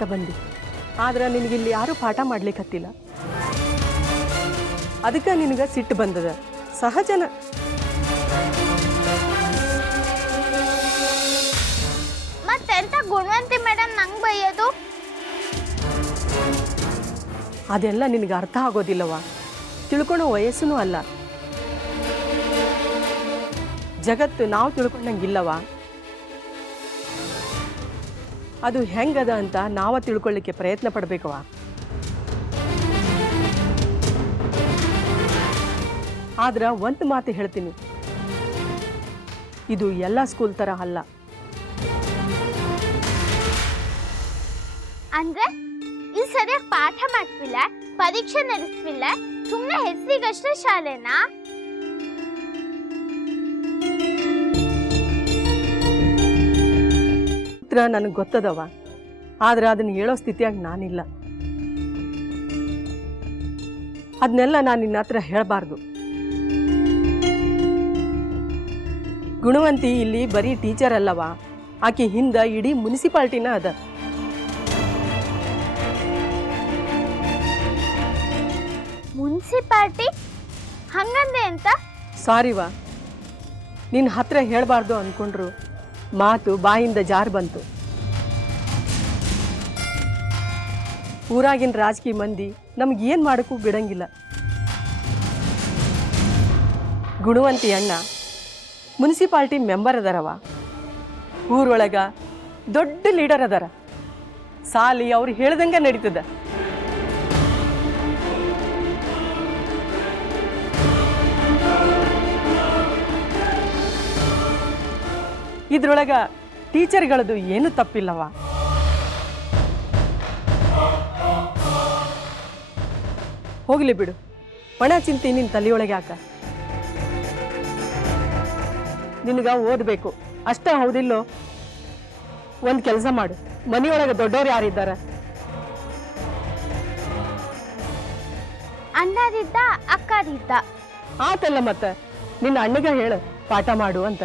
ಬಂದಿ, ಆದ್ರೆ ನಿನಗಿಲ್ಲಿ ಯಾರೂ ಪಾಠ ಮಾಡ್ಲಿಕ್ಕತ್ತಿಲ್ಲ. ಅದಕ್ಕೆ ನಿನಗೆ ಸಿಟ್ಟು ಬಂದದ, ಸಹಜನ. ಮತ್ತೆಂತ ಗುಣವಂತಿ ಮೇಡಮ್ ನಂಗೆ ಬೈಯೋದು? ಅದೆಲ್ಲ ನಿನಗೆ ಅರ್ಥ ಆಗೋದಿಲ್ಲವ, ತಿಳ್ಕೊಳೋ ವಯಸ್ಸೂ ಅಲ್ಲ. ಜಗತ್ತು ನಾವು ತಿಳ್ಕೊಂಡಂಗಿಲ್ಲವ, ಅದು ಹೆಂಗದ ಅಂತ ನಾವ ತಿಳ್ಕೊಳ್ಳಿಕ್ಕೆ ಪ್ರಯತ್ನ ಪಡಬೇಕವ. ಆದ್ರೆ ಒಂದು ಮಾತು ಹೇಳ್ತೀನಿ, ಇದು ಎಲ್ಲ ಸ್ಕೂಲ್ ಥರ ಅಲ್ಲ. ಅಂದ್ರೆ ಇಲ್ಲಿ ಸರಿಯಾಗಿ ಪಾಠ ಮಾಡ್ತಿಲ್ಲ, ಪರೀಕ್ಷೆ ನಡೆಸ್ತಿಲ್ಲ, ಸುಮ್ಮನೆ ಹೆಸರಿಗಷ್ಟೇ ಶಾಲೆನಾ? ನನಗೆ ಗೊತ್ತದವ, ಆದ್ರೆ ಅದನ್ನ ಹೇಳೋ ಸ್ಥಿತಿಯಾಗಿ ನಾನಿಲ್ಲ. ಅದನ್ನೆಲ್ಲ ನಾನು ನಿನ್ನ ಹತ್ರ ಹೇಳಬಾರ್ದು. ಗುಣವಂತಿ ಇಲ್ಲಿ ಬರೀ ಟೀಚರ್ ಅಲ್ಲವ, ಆಕೆ ಹಿಂದ ಇಡೀ ಮುನ್ಸಿಪಾಲ್ಟಿನ ಅದ. ಮುನ್ಸಿಪಾಲ್ಟಿ ಹಂಗಂದೆ ಅಂತ? ಸಾರಿವಾ, ನಿನ್ನ ಹತ್ರ ಹೇಳಬಾರ್ದು ಅಂದ್ಕೊಂಡ್ರು ಮಾತು ಬಾಯಿಂದ ಜಾರ್ ಬಂತು. ಊರಾಗಿನ ರಾಜಕೀಯ ಮಂದಿ ನಮಗೇನು ಮಾಡೋಕ್ಕೂ ಬಿಡಂಗಿಲ್ಲ. ಗುಣವಂತಿ ಅಣ್ಣ ಮುನ್ಸಿಪಾಲ್ಟಿ ಮೆಂಬರ್ ಅದಾರವ, ಊರೊಳಗ ದೊಡ್ಡ ಲೀಡರ್ ಅದಾರ. ಸಾಲಿ ಅವ್ರು ಹೇಳ್ದಂಗೆ ನಡೀತದ. ಇದ್ರೊಳಗ ಟೀಚರ್ಗಳದು ಏನು ತಪ್ಪಿಲ್ಲವ. ಹೋಗ್ಲಿ ಬಿಡು, ಒಣ ಚಿಂತೆ ನಿನ್ನ ತಲೆಯೊಳಗೆ ಯಾಕ? ನಿನಗ ಓದಬೇಕು ಅಷ್ಟೇ ಹೌದಿಲ್ಲೋ? ಒಂದು ಕೆಲಸ ಮಾಡು, ಮನೆಯೊಳಗೆ ದೊಡ್ಡವ್ರು ಯಾರಿದ್ದಾರ? ಅಣ್ಣರಿದ್ದ, ಅಕ್ಕರಿದ್ದ. ಆತಲ್ಲ ಮತ್ತೆ, ನಿನ್ನ ಅಣ್ಣಗ ಹೇಳು ಪಾಠ ಮಾಡು ಅಂತ.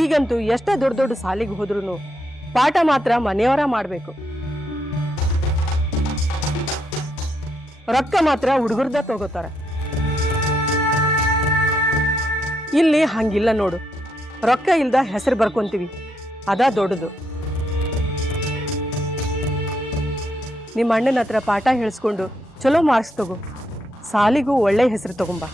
ಈಗಂತೂ ಎಷ್ಟೇ ದೊಡ್ಡ ದೊಡ್ಡ ಸಾಲಿಗೆ ಹೋದ್ರೂ ಪಾಠ ಮಾತ್ರ ಮನೆಯವರ ಮಾಡಬೇಕು. ರೊಕ್ಕ ಮಾತ್ರ ಹುಡುಗರ್ದ ತಗೋತಾರ. ಇಲ್ಲಿ ಹಂಗಿಲ್ಲ ನೋಡು, ರೊಕ್ಕ ಇಲ್ದ ಹೆಸರು ಬರ್ಕೊಂತೀವಿ, ಅದ ದೊಡ್ಡದು. ನಿಮ್ಮ ಅಣ್ಣನ ಹತ್ರ ಪಾಠ ಹೇಳಿಸ್ಕೊಂಡು ಚಲೋ ಮಾರ್ಕ್ಸ್ ತಗೋ, ಸಾಲಿಗೂ ಒಳ್ಳೆ ಹೆಸರು ತಗೊಂಬ.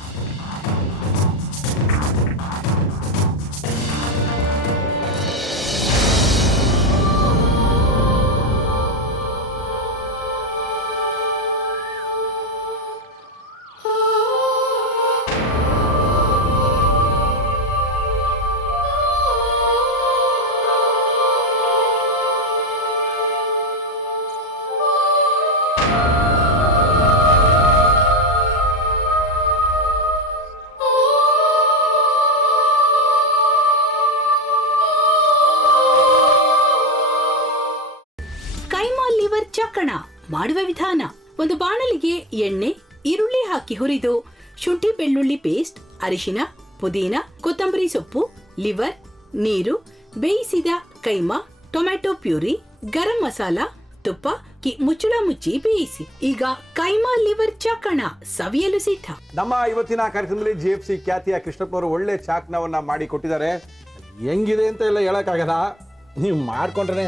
ಚಕ್ಕಣ ಮಾಡುವ ವಿಧಾನ: ಒಂದು ಬಾಣಲಿಗೆ ಎಣ್ಣೆ, ಈರುಳ್ಳಿ ಹಾಕಿ ಹುರಿದು ಶುಂಠಿ ಬೆಳ್ಳುಳ್ಳಿ ಪೇಸ್ಟ್, ಅರಿಶಿನ, ಪುದೀನ, ಕೊತ್ತಂಬರಿ ಸೊಪ್ಪು, ಲಿವರ್, ನೀರು, ಬೇಯಿಸಿದ ಕೈಮಾ, ಟೊಮ್ಯಾಟೊ ಪ್ಯೂರಿ, ಗರಂ ಮಸಾಲ, ತುಪ್ಪ ಮುಚ್ಚಳ ಮುಚ್ಚಿ ಬೇಯಿಸಿ. ಈಗ ಕೈಮಾ ಲಿವರ್ ಚಾಕಣ ಸವಿಯಲು ಸಿದ್ಧ. ನಮ್ಮ ಇವತ್ತಿನ ಕಾರ್ಯಕ್ರಮದಲ್ಲಿ GFC ಖ್ಯಾತಿಯ ಕೃಷ್ಣಪ್ಪನವರು ಒಳ್ಳೆ ಚಾಕ್ನವನ್ನ ಮಾಡಿ ಕೊಟ್ಟಿದ್ದಾರೆ. ಹೆಂಗಿದೆ ಅಂತ ಎಲ್ಲ ಹೇಳಕ್ಕಾಗಲ್ಲ, ನೀವು ಮಾಡ್ಕೊಂಡ್ರೆ.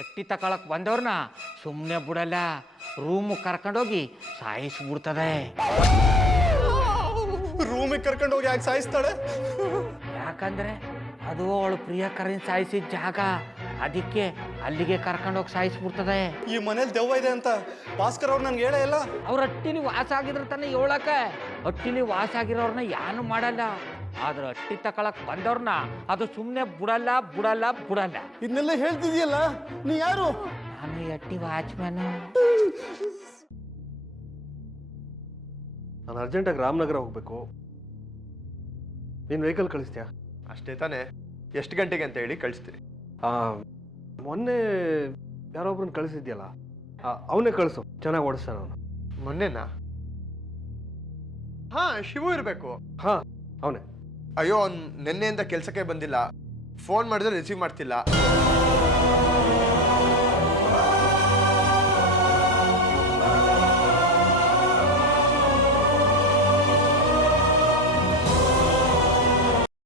ಎಟ್ಟಿ ತಕೊಳಕ್ ಬಂದವ್ರನ್ನ ಸುಮ್ಮನೆ ಬಿಡಲ್ಲ, ರೂಮ್ ಕರ್ಕೊಂಡೋಗಿ ಸಾಯಿಸ್ಬಿಡ್ತದೆ. ರೂಮಿಗೆ ಕರ್ಕೊಂಡೋಗಿ ಯಾಕೆ ಸಾಯಿಸ್ತಾಳೆ? ಯಾಕಂದ್ರೆ ಅದು ಅವಳು ಪ್ರಿಯಕರನ್ ಸಾಯಿಸಿದ ಜಾಗ, ಅದಕ್ಕೆ ಅಲ್ಲಿಗೆ ಕರ್ಕೊಂಡೋಗಿ ಸಾಯಿಸ್ಬಿಡ್ತದೆ. ಈ ಮನೇಲಿ ದೆವ್ವ ಇದೆ ಅಂತ ಭಾಸ್ಕರ್ ಅವ್ರು ನನ್ಗೆ ಹೇಳೇ ಇಲ್ಲ. ಅವ್ರ ಹಟ್ಟಿಲಿ ವಾಸ ಆಗಿದ್ರ ತಾನೆ ಹೇಳಕ. ಹಟ್ಟಿಲಿ ವಾಸ ಆಗಿರೋರ್ನ ಯಾನು ಮಾಡಲ್ಲ, ಆದ್ರೆ ಅಟ್ಟಿ ತಕೊಳಕ್ ಬಂದವ್ರನ್ನ ಅದು ಸುಮ್ಮನೆ ಬಿಡಲ್ಲ ಬಿಡಲ್ಲ ಬಿಡಲ್ಲ. ಇದನ್ನೆಲ್ಲ ಹೇಳ್ತಿದ್ಯಲ್ಲ, ನೀ ಯಾರು? ನಾನು ಅಟ್ಟಿ ವಾಚ್ಮ್ಯಾನ್. ನಾನು ಅರ್ಜೆಂಟಾಗಿ ರಾಮನಗರ ಹೋಗ್ಬೇಕು. ನೀನು ವೆಹಿಕಲ್ ಕಳಿಸ್ತೀಯಾ? ಅಷ್ಟೇ ತಾನೇ, ಎಷ್ಟು ಗಂಟೆಗೆ ಅಂತ ಹೇಳಿ ಕಳಿಸ್ತೀನಿ. ಮೊನ್ನೆ ಯಾರೊಬ್ರನ್ನ ಕಳಿಸಿದ್ಯಲ್ಲ, ಅವನೇ ಕಳಿಸು, ಚೆನ್ನಾಗಿ ಓಡಿಸ್ತಾನ ಅವನು. ಮೊನ್ನೆನಾ? ಹಾ, ಶಿವು ಇರಬೇಕು. ಹಾಂ, ಅವನೇ. ಅಯ್ಯೋ, ಅವ್ನು ನಿನ್ನೆಯಿಂದ ಕೆಲಸಕ್ಕೆ ಬಂದಿಲ್ಲ. ಫೋನ್ ಮಾಡಿದ್ರೆ ರಿಸೀವ್ ಮಾಡ್ತಿಲ್ಲ.